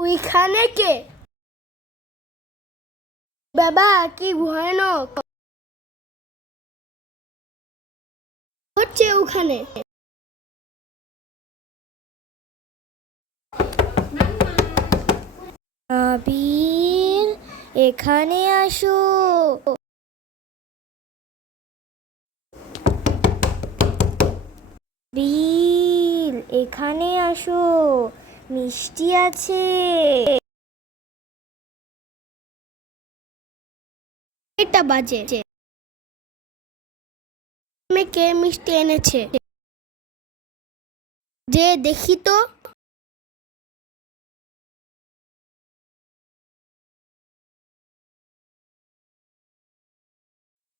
ওইখানে কে? বাবা কি ভয়ানক হচ্ছে ওখানে। আবির, এখানে আসো। আবির, এখানে আসো, মিষ্টি আছে। এটা বাজে কে মিষ্টি এনেছে? যে দেখি তো।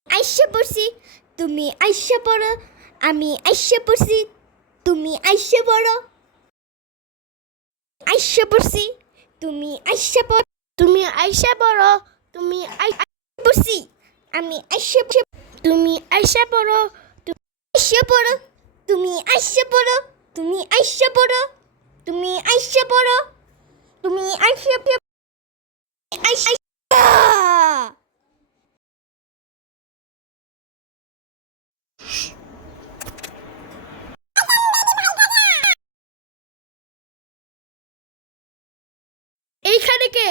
আইসা পড়ছি, তুমি আইসা পড়ো। আমি আইসা পড়ছি, তুমি আইসা পড়ো। আইসা পড়ছি, তুমি আইসা পড়ো। তুমি আইসা পড়ো। তুমি পড়ছি, আমি আইসা তুমি আইসা পড়ো। আইসা পড়ো। তুমি আইসা পড়ো। তুমি আইসা পড়ো। তুমি আইসা পড়ো। তুমি আইসা আইসা। এইখানে কে?